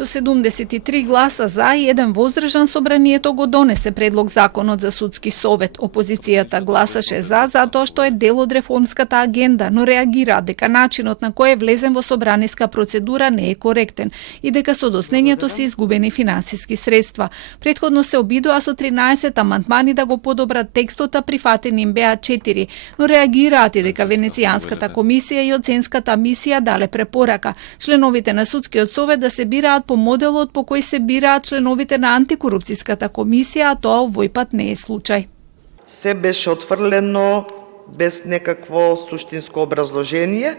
Со 73 гласа за и 1 воздржан, собранието го донесе предлог законот за судски совет. Опозицијата гласаше за затоа што е дел од реформската агенда, но реагира дека начинот на кој е влезен во собраниска процедура не е коректен и дека со доснењето се изгубени финансиски средства. Претходно се обидоа со 13 амандмани да го подобрат текстот, а прифатени им беа 4, но реагираат и дека Венецијанската комисија и оценската мисија дале препорака членовите на судскиот совет да се бираат по моделот по кој се бираат членовите на антикорупцијската комисија, а тоа овој пат не е случај. Се беше отфрлено без некакво суштинско образложение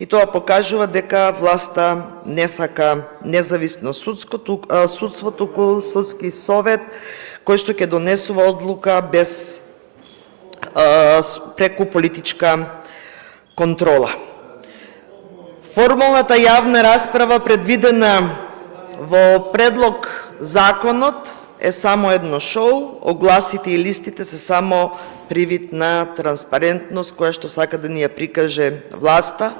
и тоа покажува дека власта не сака независно судство, туку судски совет кој што ќе донесува одлука без преку политичка контрола. Формалната јавна расправа предвидена во предлог законот е само едно шоу, огласите и листите се само привид на транспарентност која што сака да ни ја прикаже власта.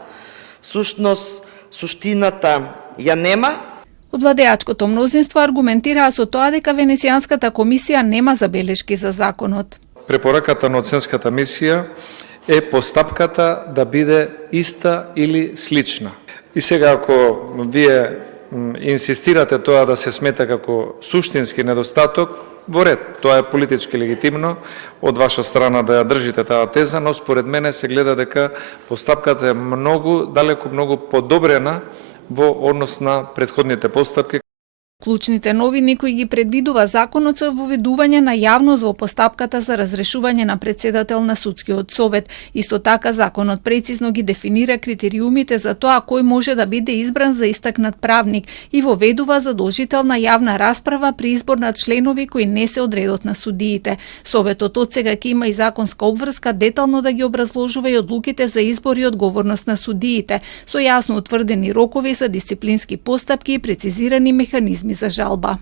Всушност, суштината ја нема. Од владеачкото мнозинство аргументираа со тоа дека Венецијанската комисија нема забелешки за законот. Препораката на оценската мисија е постапката да биде иста или слична. И сега, ако вие инсистирате тоа да се смета како суштински недостаток, во ред, тоа е политички легитимно од ваша страна да ја држите таа теза, но според мене се гледа дека постапката е далеку многу подобрена во однос на претходните постапки. Клучните новини кои ги предвидува законот се воведување на јавност во постапката за разрешување на председател на судскиот совет. Исто така законот прецизно ги дефинира критериумите за тоа кој може да биде избран за истакнат правник и воведува задолжителна јавна расправа при избор на членови кои не се од редот на судиите. Советот отсега ќе има и законска обврска детално да ги образложува и одлуките за избор и одговорност на судиите, со јасно утврдени рокови за дисциплински постапки и прецизирани механизми за жалба.